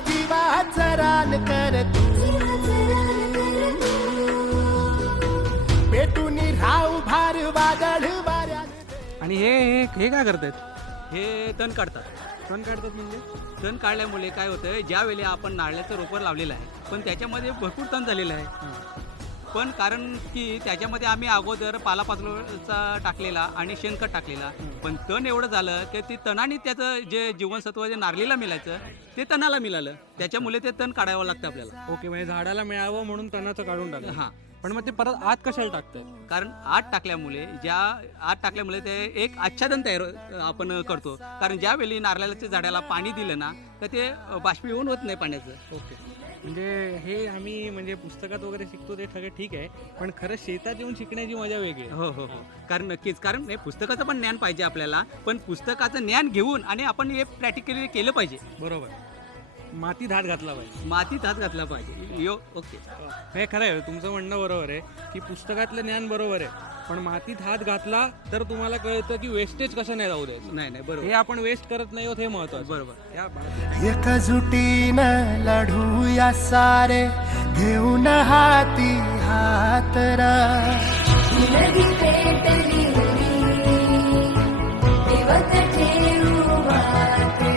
जीवाचं रान कर तू, पेटून राहू भार वादळ वाऱ्या. आणि हे काय करतायत? हे तण काढतात. तण काढतात म्हणजे? तण काढल्यामुळे काय होतं, ज्यावेळी आपण नारळाचं रोपं लावलेलं आहे पण त्याच्यामध्ये भरपूर तण झालेलं आहे. पण कारण की त्याच्यामध्ये आम्ही अगोदर पालापाचोळा टाकलेला आणि शेणखत टाकलेला, पण तण एवढं झालं की ते तणाने त्याचं जे जीवनसत्व जे नारळीला मिळायचं ते तणाला मिळालं, त्याच्यामुळे ते तण काढावं लागतं आपल्याला. ओके, म्हणजे झाडाला मिळावं म्हणून तणाचं काढून टाकलं. हां, पण मग ते परत आत कशाला टाकतात? कारण आत टाकल्यामुळे ते एक आच्छादन तयार आपण करतो. कारण ज्यावेळी नारळाच्या झाडाला पाणी दिलं ना तर ते बाष्पीभवन होत नाही पाण्याचं. ओके, म्हणजे हे आम्ही म्हणजे पुस्तकात वगैरे शिकतो ते सगळं ठीक आहे, पण खरं शेतात येऊन शिकण्याची मजा वेगळी आहे. हो हो हो, कारण नक्कीच, कारण हे पुस्तकाचं पण ज्ञान पाहिजे आपल्याला, पण पुस्तकाचं ज्ञान घेऊन आणि आपण हे प्रॅक्टिकली केलं पाहिजे. बरोबर, मातीत हात घातला पाहिजे. मातीत हात घातला पाहिजे. ओके, हे खरं आहे, तुमचं म्हणणं बरोबर आहे की पुस्तकातलं ज्ञान बरोबर आहे, पण मातीत हात घातला तर तुम्हाला कळतं की वेस्टेज कसं नाही जाऊ द्यायचं. नाही बरोबर, हे आपण वेस्ट करत नाही होत, हे महत्वाचं. बरोबर. या एकजुटीनं लढूया सारे, घेऊन हाती हात रा. नदी पेटली, दिवस ठेवू वाट.